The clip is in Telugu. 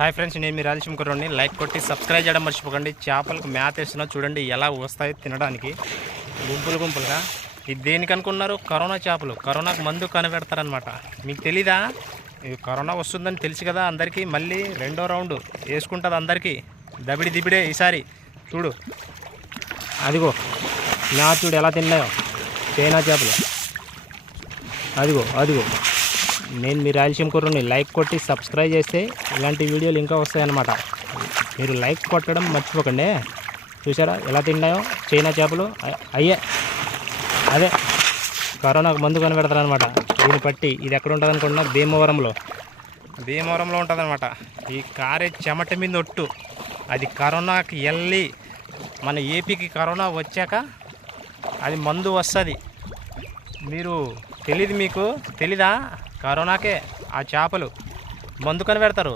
హాయ్ ఫ్రెండ్స్, నేను మీ రాజేష్ కుర్రోని. లైక్ కొట్టి సబ్స్క్రైబ్ చేయడం మర్చిపోకండి. చేపలకు మేత వేస్తున్నా చూడండి ఎలా వస్తాయి తినడానికి గుంపులు గుంపులుగా. ఇది దేనికి అనుకున్నారు? కరోనా చేపలు. కరోనాకు మందు కనిపెడతారనమాట. మీకు తెలీదా? ఇది కరోనా వస్తుందని తెలుసు కదా అందరికీ. మళ్ళీ రెండో రౌండ్ వేసుకుంటుంది అందరికీ. దబిడి దిబిడే ఈసారి. చూడు అదిగో నా చూడు ఎలా తిన్నాయో చైనా చేపలు. అదిగో అదిగో నేను మీ రాయలసీమ కుర్రోని. లైక్ కొట్టి సబ్స్క్రైబ్ చేస్తే ఇలాంటి వీడియోలు ఇంకా వస్తాయన్నమాట. మీరు లైక్ కొట్టడం మర్చిపోకండి. చూసారా ఎలా తిన్నాయో చైనా చేపలు. అదే కరోనాకు మందు కనిపెడతారనమాట. దీన్ని పట్టి ఇది ఎక్కడ ఉంటుంది అనుకుంటున్నా? భీమవరంలో ఉంటుందన్నమాట. ఈ కారే చెమట మీద ఒట్టు. అది కరోనాకి వెళ్ళి మన ఏపీకి కరోనా వచ్చాక అది మందు వస్తుంది. మీరు తెలీదు? మీకు తెలీదా? కరోనాకే ఆ చేపలు మందు కనిపెడతారు.